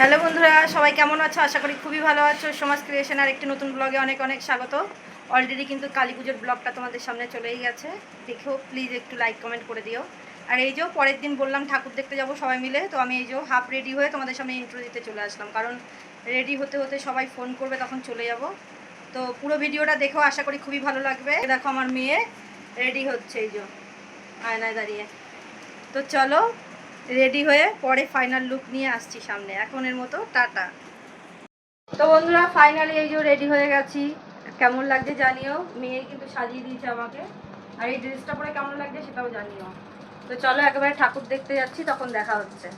Hello বন্ধুরা, সবাই কেমন আছো? আশা করি খুবই ভালো আছো। সমাজ ক্রিয়েশন আর একটি নতুন ব্লগে অনেক অনেক স্বাগত। অলরেডি কিন্তু কালী পুজোর ব্লগটা তোমাদের সামনে চলেই গেছে। দেখেও প্লিজ একটু লাইক কমেন্ট করে দিও। আর এই যে পরের দিন বললাম ঠাকুর দেখতে যাব সবাই মিলে, তো আমি এই যে হাফ রেডি হয়ে তোমাদের সামনে ইন্ট্রো দিতে চলে আসলাম, কারণ রেডি হতে হতে সবাই ফোন করবে, তখন চলে যাব। তো পুরো ভিডিওটা দেখো, আশা করি খুবই ভালো লাগবে। দেখো আমার মেয়ে রেডি হচ্ছে এই যে আয়নায় দাঁড়িয়ে। তো চলো রেডি হয়ে পরে ফাইনাল লুক নিয়ে আসছি সামনে। এখনের মতো টাটা। তো বন্ধুরা ফাইনালি এই যে রেডি হয়ে গেছি। কেমন লাগছে জানিও। মেয়ে কিন্তু সাজিয়ে দিয়েছে আমাকে, আর এই ড্রেসটা পরে কেমন লাগছে সেটাও জানিও। তো চলো একেবারে ঠাকুর দেখতে যাচ্ছি, তখন দেখা হচ্ছে।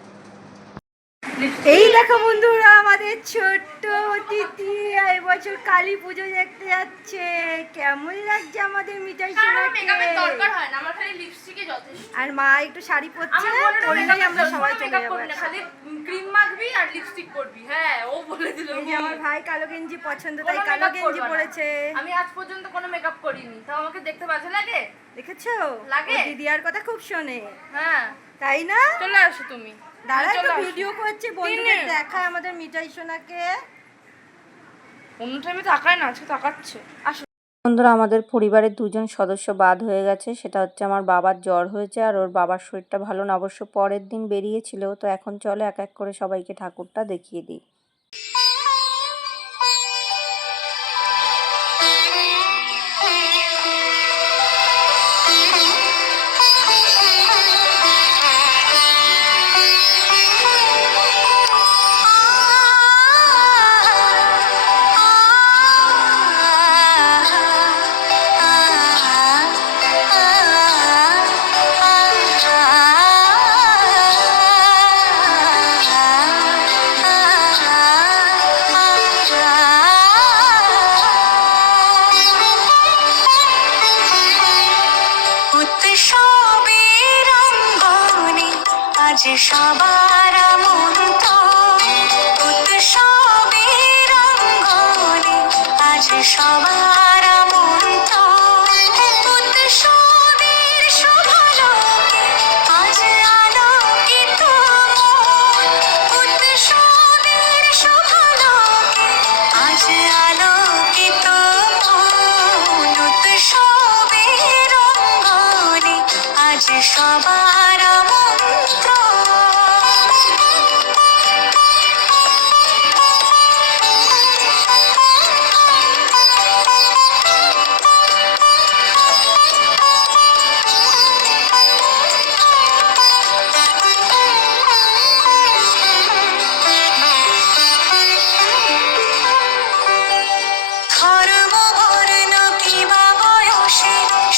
এই দেখো বন্ধুরা, আমাদের ছোট্ট অতিথি এবছর কালী পুজো দেখতে যাচ্ছে। কেমন লাগছে আমাদের মিঠাই সোনাকে? আর মা একটু শাড়ি পরছে, পরলেই আমরা সবাই চলে যাবো। ক্রিম মাখবি আর লিপস্টিক করবি। হ্যাঁ, ও বলে দিল। আমার ভাই কালো গেঞ্জি পছন্দ, তাই কালো গেঞ্জি পরেছে। আমি আজ পর্যন্ত কোনো মেকআপ করিনি, তাও আমাকে দেখতে বাজে লাগে। দেখেছো? লাগে। দিদি আর কথা খুব শোনে। হ্যাঁ, তাই না? চলে আসো তুমি। দাঁড়া, একটু ভিডিও করছে, বন্ধুদের দেখায় আমাদের মিঠাই সোনাকে। অন্য টাইমে তাকায় না, আজকে তাকাচ্ছে। আসো বন্ধুরা, আমাদের পরিবারের দুজন সদস্য বাদ হয়ে গেছে। সেটা হচ্ছে আমার বাবার জ্বর হয়েছে, আর ওর বাবার শরীরটা ভালো না। অবশ্য পরের দিন বেরিয়েছিল। তো এখন চলো এক এক করে সবাইকে ঠাকুরটা দেখিয়ে দিই। সবার মন্ত উৎসবের অঙ্গনে আজ সবার মন্ত উৎসবের শুভালোকে আজ আলোকিত উৎসবের শুভালোকে আজ আলোকিত উৎসবের অঙ্গনে আজ সবার মন্ত্র।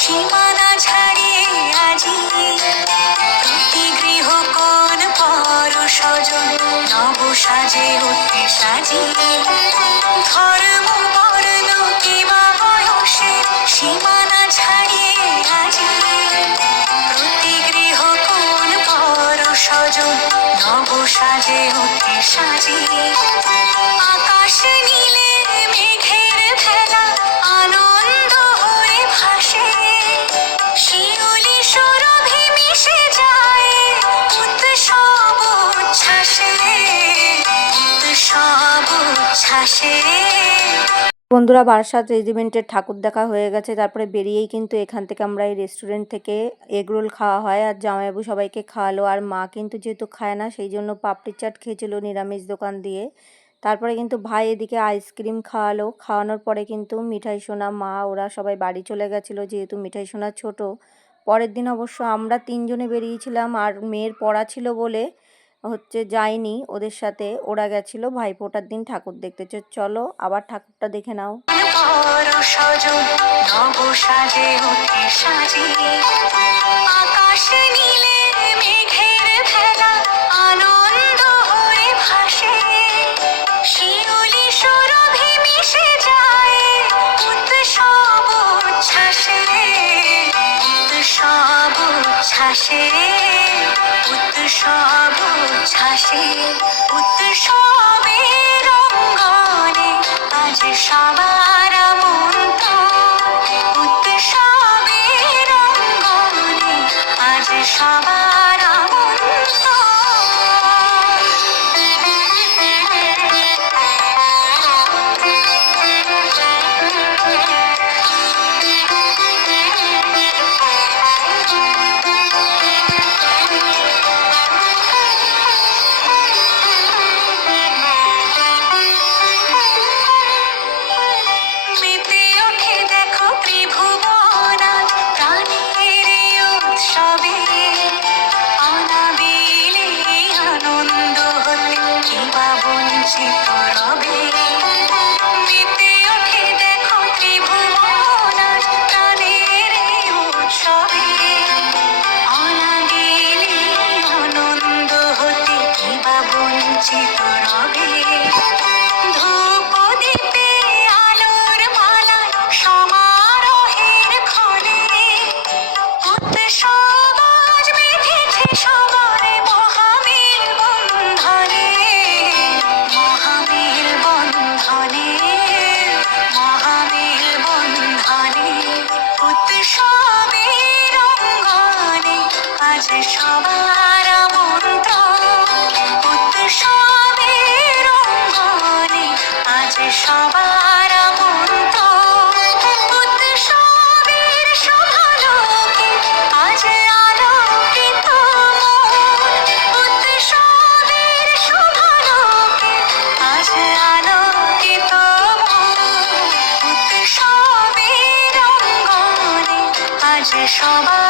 সীমানা ছাড়িয়ে আজি প্রতি গৃহ কোন পর সজন নব সাজে হতে সাজিয়ে ধর্ম বর্ণ কিবা বয়সে সীমানা ছাড়িয়ে আজি প্রতি গৃহ কোন পর সজন নব সাজে হতে সাজিয়ে আকাশ নীলে মেঘের ভেলা আনন্দ হয়ে ভাসে শিউলি সুরভি মিশে যায় উৎসব উচ্ছ্বাসে উৎসব উচ্ছ্বাসে। বন্ধুরা, বারাসাত রেজিমেন্টের ঠাকুর দেখা হয়ে গেছে। তারপরে বেরিয়েই কিন্তু এখান থেকে আমরা এই রেস্টুরেন্ট থেকে এগরোল খাওয়া হয়, আর জামাইবাবু সবাইকে খাওয়ালো। আর মা কিন্তু যেহেতু খায় না, সেই জন্য পাপড়ি চাট খেয়েছিল নিরামিষ দোকান দিয়ে। তারপরে কিন্তু ভাই এদিকে আইসক্রিম খাওয়ালো। খাওয়ানোর পরে কিন্তু মিঠাই সোনা, মা, ওরা সবাই বাড়ি চলে গেছিলো, যেহেতু মিঠাই সোনা ছোট। পরের দিন অবশ্য আমরা তিনজনে বেরিয়েছিলাম, আর মেয়ের পড়া ছিল বলে যায়নি ওদের সাথে। ওরা গেছিলো ভাইফোঁটার দিন ঠাকুর দেখতে। চলো আবার ঠাকুরটা দেখে নাও। আকাশ নীলে মেঘের ভেলা আনন্দ হয়ে ভাসে শিউলি সুরভি মিশে যায় উৎসব উচ্ছ্বাসে উৎসব উচ্ছ্বাসে উৎসব উচ্ছ্বাসে উৎসবের অঙ্গনে আজ সবার মন্ত উৎসবের অঙ্গনে আজ সবার মন্ত। বঞ্চিত রবে মেতে ওঠে দেখো ত্রিভুবন আজ প্রাণের এই উৎসবে অনাগেলে আনন্দ হতে কিবা বঞ্চিত রবে ধূপ দীপে আলোর মালায় সমারোহের ক্ষণে উৎসব আজ বেঁধেছে সবার মহামিল বন্ধনে মহামিল বন্ধনে মহামিল বন্ধনে উৎসবের অঙ্গনে আজ সবার আমন্ত্রণ উৎসবের অঙ্গনে আজ সবার আমন্ত্রণ উৎসবের শুভালোকে আজ আলোকিত মন উৎসবের শুভালোকে আজ আলোকিত মন উৎসবের অঙ্গনে আজ সবার